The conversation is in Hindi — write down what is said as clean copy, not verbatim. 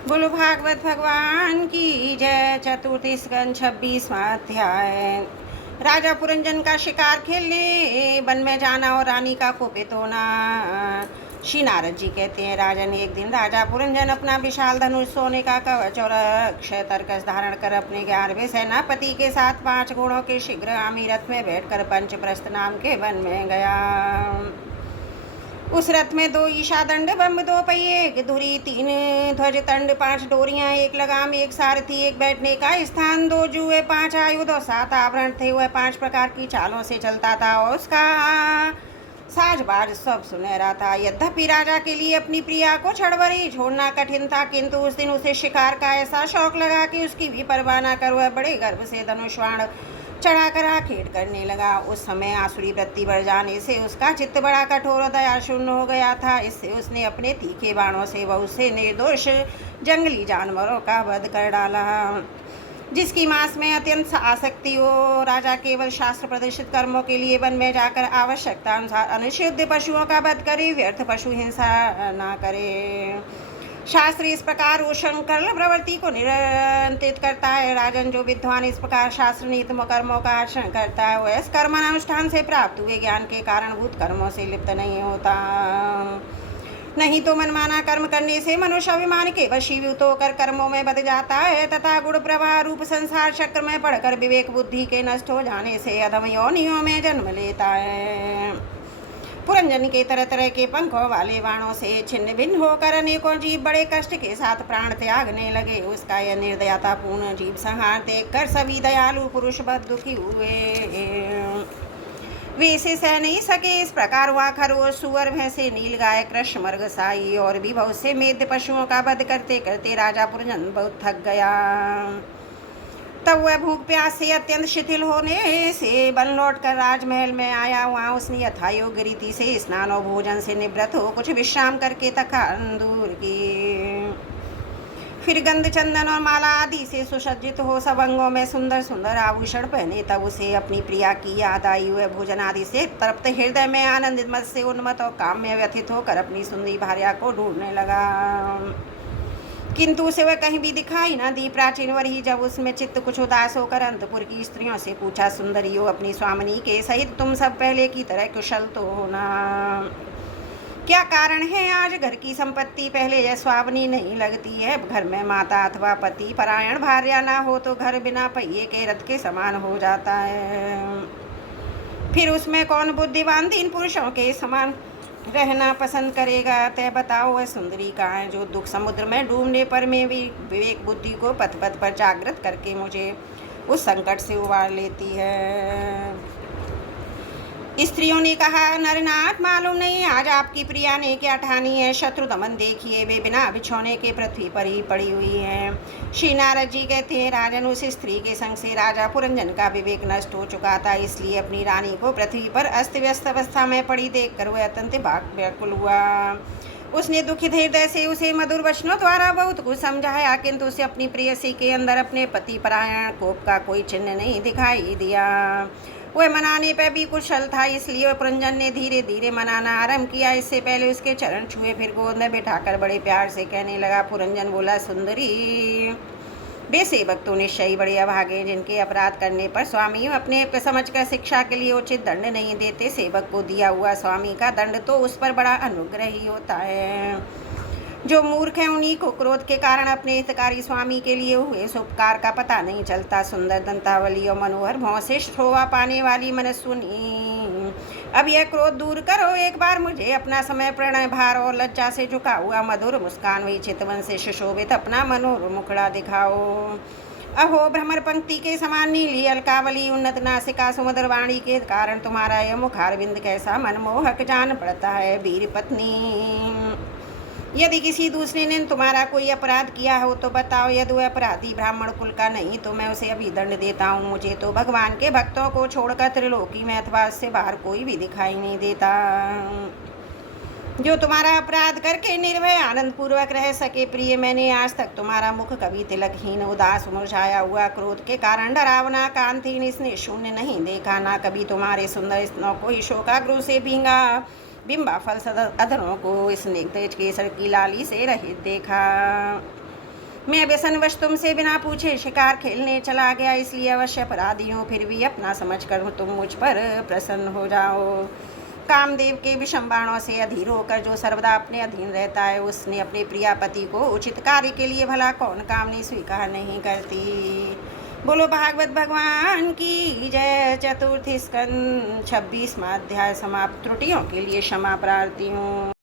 बोलो भागवत भगवान की जय। चतुर्थी स्कंद 26वां अध्याय। राजा पुरंजन का शिकार खेलने वन में जाना और रानी का कुपित होना। श्री नारद जी कहते हैं, राजन, एक दिन राजा पुरंजन अपना विशाल धनुष, सोने का कवच और अक्षय तरकस धारण कर अपने 11वें सेनापति के साथ 5 घोड़ों के शीघ्रगामी रथ में बैठकर पंचप्रस्थ नाम के वन में गया। उस रथ में 2 ईशा दंड बम्ब, 2 पहिए, 1 धुरी, 3 ध्वज तंड, 5 डोरियां, 1 लगाम, 1 सारथी, 1 बैठने का स्थान, 2 जुए, 5 आयुध और 7 आभरण थे। वह 5 प्रकार की चालों से चलता था और उसका साजबाज सब सुनहरा था। यद्यपि राजा के लिए अपनी प्रिया को छड़बड़ी छोड़ना कठिन था, किंतु उस दिन उसे शिकार का ऐसा शौक लगा कि उसकी भी परवाह न कर वह बड़े गर्व से धनुष्वाण चढ़ाकर आखेट करने लगा। उस समय आसुरी वृत्ति बढ़ जाने से उसका चित्त बड़ा कठोर और दयाशून्य हो गया था। इससे उसने अपने तीखे बाणों से बहुत से निर्दोष जंगली जानवरों का वध कर डाला। जिसकी मांस में अत्यंत आसक्ति हो, राजा केवल शास्त्र प्रदर्शित कर्मों के लिए वन में जाकर आवश्यकता अनुसार अनुशुद्ध पशुओं का वध करे, व्यर्थ पशु हिंसा न करे। शास्त्र इस प्रकार उषंकल प्रवृत्ति को नियंत्रित करता है। राजन, जो विद्वान इस प्रकार शास्त्र नीति कर्मों का आचरण करता है, वह इस कर्म अनुष्ठान से प्राप्त हुए ज्ञान के कारणभूत कर्मों से लिप्त नहीं होता। नहीं तो मनमाना कर्म करने से मनुष्य अभिमान के वशीभूत होकर कर्मों में बद जाता है तथा गुण प्रवाह रूप संसार चक्र में पड़कर विवेक बुद्धि के नष्ट हो जाने से अधम योनियों में जन्म लेता है। पुरंजन के तरह तरह के पंखों वाले बाणों से छिन्न भिन्न होकर अनेकों जीव बड़े कष्ट के साथ प्राण त्यागने लगे। उसका यह निर्दयतापूर्ण जीव संहार देखकर सभी दयालु पुरुष बहुत दुखी हुए। वे इसे सह नहीं सके। इस प्रकार वहाँ खरगोश, सुअर, भैंसे, नीलगाय, कृष्ण, मृग, साई और भी बहुत से मेद्य पशुओं का वध करते करते राजा पुरंजन बहुत थक गया। तब वह भूख प्यास से अत्यंत शिथिल होने से वन लौटकर राजमहल में आया। वहाँ उसने यथायोग्य रीति से स्नान और भोजन से निवृत्त हो कुछ विश्राम करके थकान दूर की। फिर गंध, चंदन और माला आदि से सुसज्जित हो सब अंगों में सुंदर सुंदर आभूषण पहने तब उसे अपनी प्रिया की याद आई। हुए भोजन आदि से तृप्त हृदय में आनंदित मत से उन्मत्त और काम में व्यथित होकर अपनी सुंदरी भार्या को ढूंढने लगा, किंतु उसे वह कहीं भी दिखाई न दी। प्राचीन वही जब उसमें चित्त कुछ उदास होकर अंतपुर की स्त्रियों से पूछा, सुंदरियों, अपनी स्वामिनी के सहित तुम सब पहले की तरह कुशल तो हो ना? क्या कारण है आज घर की संपत्ति पहले यह स्वावनी नहीं लगती है? घर में माता अथवा पति परायण भार्या ना हो तो घर बिना पहिए के रथ के समान हो जाता है। फिर उसमें कौन बुद्धिमान दीन पुरुषों के समान रहना पसंद करेगा? तय बताओ, वह सुंदरी कहाँ है जो दुख समुद्र में डूबने पर मैं भी विवेक बुद्धि को पथ पथ पर जागृत करके मुझे उस संकट से उबार लेती है? स्त्रियों ने कहा, नरनाथ, मालूम नहीं आज आपकी प्रिया ने क्या ठानी है। शत्रु दमन देखिए, वे बिना बिछोने के पृथ्वी पर ही पड़ी हुई हैं। श्री नारद जी कहते हैं, राजन, उस स्त्री के संग से राजा पुरंजन का विवेक नष्ट हो चुका था, इसलिए अपनी रानी को पृथ्वी पर अस्त व्यस्त अवस्था में पड़ी देखकर वह अत्यंत व्याकुल हुआ। उसने दुखित हृदय से उसे मधुर वचनों द्वारा बहुत कुछ समझाया, किंतु उसे अपनी प्रेयसी के अंदर अपने पति परायण कोप का कोई चिन्ह नहीं दिखाई दिया। वह मनाने पर भी कुशल था, इसलिए पुरंजन ने धीरे धीरे मनाना आरंभ किया। इससे पहले उसके चरण छुए, फिर गोद में बिठाकर बड़े प्यार से कहने लगा। पुरंजन बोला, सुंदरी, वे सेवक तो निश्चय ही बड़े अभागे जिनके अपराध करने पर स्वामी अपने समझकर शिक्षा के लिए उचित दंड नहीं देते। सेवक को दिया हुआ स्वामी का दंड तो उस पर बड़ा अनुग्रह ही होता है। जो मूर्ख हैं उन्हीं को क्रोध के कारण अपने हितकारी स्वामी के लिए हुए उपकार का पता नहीं चलता। सुंदर दंतावली और मनोहर भौं से शोभा पाने वाली मनस्विनी, अब यह क्रोध दूर करो। एक बार मुझे अपना समय प्रणय भार और लज्जा से झुका हुआ मधुर मुस्कान हुई चितवन से सुशोभित अपना मनोहर मुखड़ा दिखाओ। अहो, भ्रमर पंक्ति के समान नीली अलकावली, उन्नत नासिका, सुमधुर वाणी के कारण तुम्हारा यह मुखारविंद कैसा मनमोहक जान पड़ता है। वीर पत्नी, यदि किसी दूसरे ने तुम्हारा कोई अपराध किया हो तो बताओ। यदि वह अपराधी ब्राह्मण कुल का नहीं तो मैं उसे अभी दंड देता हूँ। मुझे तो भगवान के भक्तों को छोड़कर त्रिलोकी में अथवा उससे बाहर कोई भी दिखाई नहीं देता जो तुम्हारा अपराध करके निर्भय आनंद पूर्वक रह सके। प्रिय, मैंने आज तक तुम्हारा मुख कभी तिलकहीन, उदास, मुरझाया हुआ, क्रोध के कारण डरावना, कांतिहीन, इसने शून्य नहीं देखा। ना कभी तुम्हारे सुंदर स्तनों को शोकाग्रह से भींगा बिंबा फल अधरों को स्निग्ध केसर की लाली से रहित देखा। मैं व्यसनवश तुमसे बिना पूछे शिकार खेलने चला गया, इसलिए अवश्य अपराधी हूँ, फिर भी अपना समझकर तुम मुझ पर प्रसन्न हो जाओ। कामदेव के विषम बाणों से अधीर होकर जो सर्वदा अपने अधीन रहता है, उसने अपने प्रियापति को उचित कार्य के लिए भला कौन कामनी स्वीकार नहीं करती। बोलो भागवत भगवान की जय। चतुर्थी स्कंद 26वां अध्याय समाप्त। त्रुटियों के लिए क्षमा प्रार्थी हूँ।